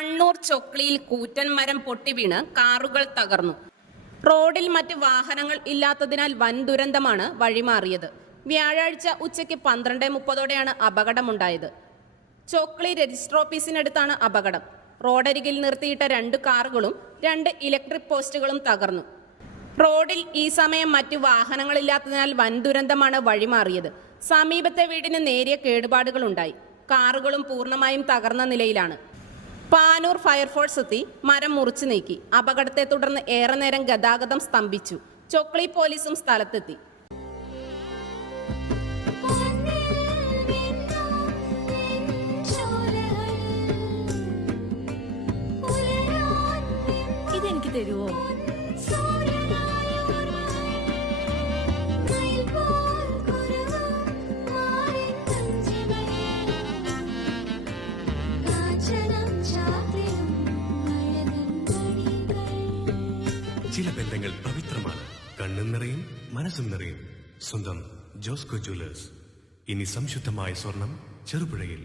കണ്ണൂർ ചൊക്ലിയിൽ കൂറ്റൻ മരം പൊട്ടിവീണ് കാറുകൾ തകർന്നു. റോഡിൽ മറ്റ് വാഹനങ്ങൾ ഇല്ലാത്തതിനാൽ വൻ ദുരന്തമാണ് വഴിമാറിയത്. വ്യാഴാഴ്ച ഉച്ചയ്ക്ക് 12:30ഓടെയാണ് അപകടമുണ്ടായത്. ചൊക്ലി രജിസ്റ്റർ ഓഫീസിനടുത്താണ് അപകടം. റോഡരികിൽ നിർത്തിയിട്ട 2 കാറുകളും 2 ഇലക്ട്രിക് പോസ്റ്റുകളും തകർന്നു. റോഡിൽ ഈ സമയം മറ്റു വാഹനങ്ങളില്ലാത്തതിനാൽ വൻ ദുരന്തമാണ് വഴിമാറിയത്. സമീപത്തെ വീടിന് നേരിയ കേടുപാടുകളുണ്ടായി. കാറുകളും പൂർണ്ണമായും തകർന്ന നിലയിലാണ്. പാനൂർ ഫയർഫോഴ്സ് എത്തി മരം മുറിച്ചു നീക്കി. അപകടത്തെ തുടർന്ന് ഏറെ നേരം ഗതാഗതം സ്തംഭിച്ചു. ചൊക്ലി പോലീസും സ്ഥലത്തെത്തി. ഇതെനിക്ക് തരുവോ? ചില ബന്ധങ്ങൾ പവിത്രമാണ്. കണ്ണും നിറയും മനസ്സും നിറയും. സ്വന്തം ജോസ്കോ ജ്വല്ലേഴ്സ്. ഇനി സംശുദ്ധമായ സ്വർണം ചെറുപുഴയിൽ.